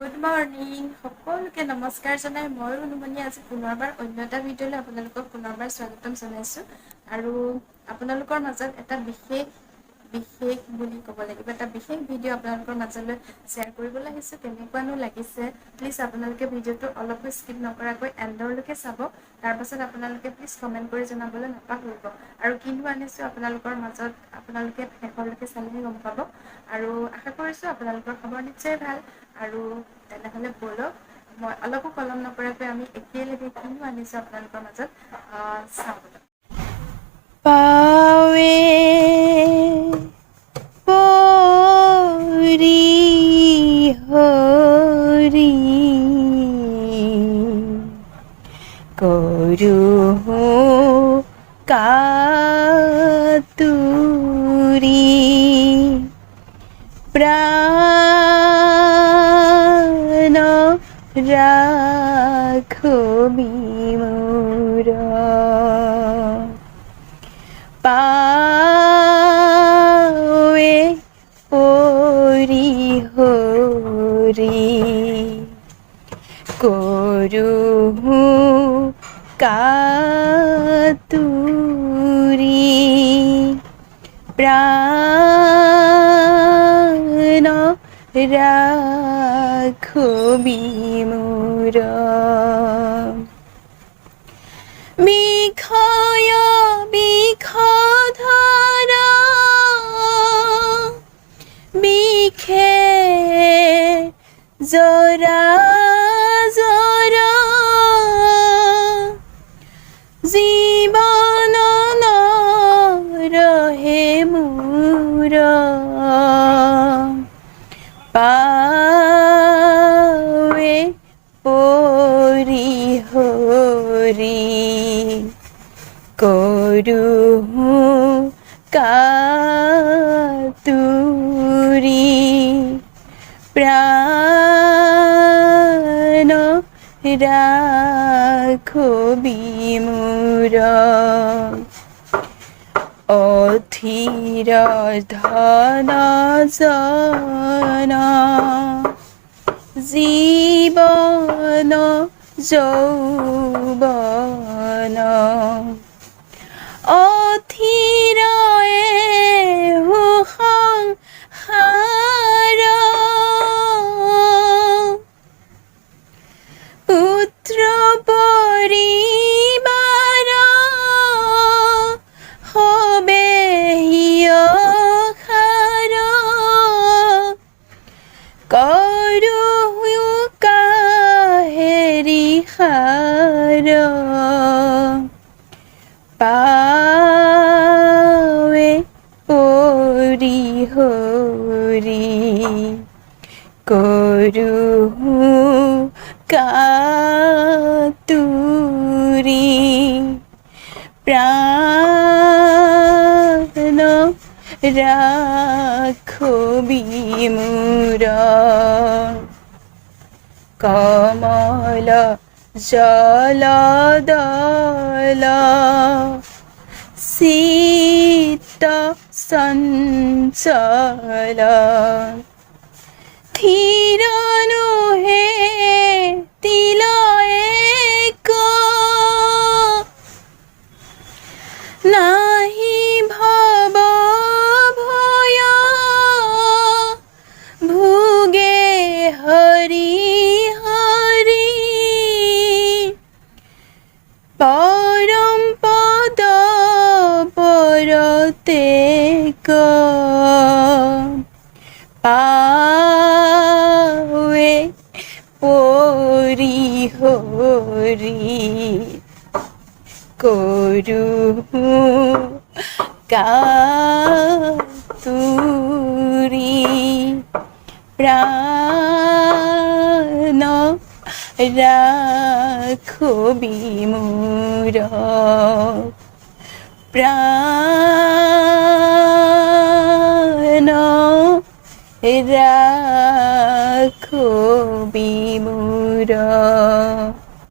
Good morning সকলোকে নমস্কাৰ জনাই মই ৰুণুমণি আজি পুনৰবাৰ অন্য এটা ভিডিঅ'লৈ আপোনালোকক পুনৰবাৰ স্বাগতম জনাইছোঁ আৰু আপোনালোকৰ মাজত এটা বিশেষ বুলি ক'ব লাগিব এটা বিশেষ ভিডিঅ' আপোনালোকৰ মাজলৈ শ্বেয়াৰ কৰিবলৈ আহিছোঁ। কেনেকুৱানো লাগিছে প্লিজ আপোনালোকে ভিডিঅ'টো অলপো স্কিপ নকৰাকৈ এণ্ডলৈকে চাব। তাৰপাছত আপোনালোকে প্লিজ কমেণ্ট কৰি জনাবলৈ নাপাহৰিব আৰু কিনো আনিছোঁ আপোনালোকৰ মাজত আপোনালোকে শেষলৈকে চালেহে গম পাব আৰু আশা কৰিছোঁ আপোনালোকৰ খবৰ নিশ্চয় ভাল। আৰু তেনেহ'লে ব'লক মই অলপো পলম নকৰাকৈ আমি একেলগে কিনো আনিছোঁ আপোনালোকৰ মাজত চাবলৈ। পাৱে পৰি হৰি কৰোঁ কাতুৰি প্ৰাণ ৰাখবি মোৰ পাৱে পৰি হৰি কৰোঁ কাতুৰি প্ৰাণ ৰাখবি মোৰ বিষয় বিষধৰা বিষে জৰা জীৱন নৰহে মোৰ পাৱে পৰি হৰি কৰোঁ কাতুৰি প্ৰাণ ৰাখবি মোৰ অধীৰ ধন জন জীৱন যৌৱন অধীৰয়ে সংসাৰ পুত্ৰ পৰিবাৰ হবে হিয়সাৰ কৰোঁ কাহেৰি সাৰ পাৱে পৰি হৰি কৰোঁ কাতুৰি প্ৰাণ ৰাখবি মোৰ কমল জলদল চিত্ত চঞ্চল থিৰ নোহে তিল এক নাহি ভৱ ভয় ভোগে হৰি হৰি পৰম পদ পৰতে পাৱে পৰি হৰি কৰোঁ কাতুৰি প্ৰাণ ৰাখবি মোৰ প্ৰাণ ৰাখবি মোৰ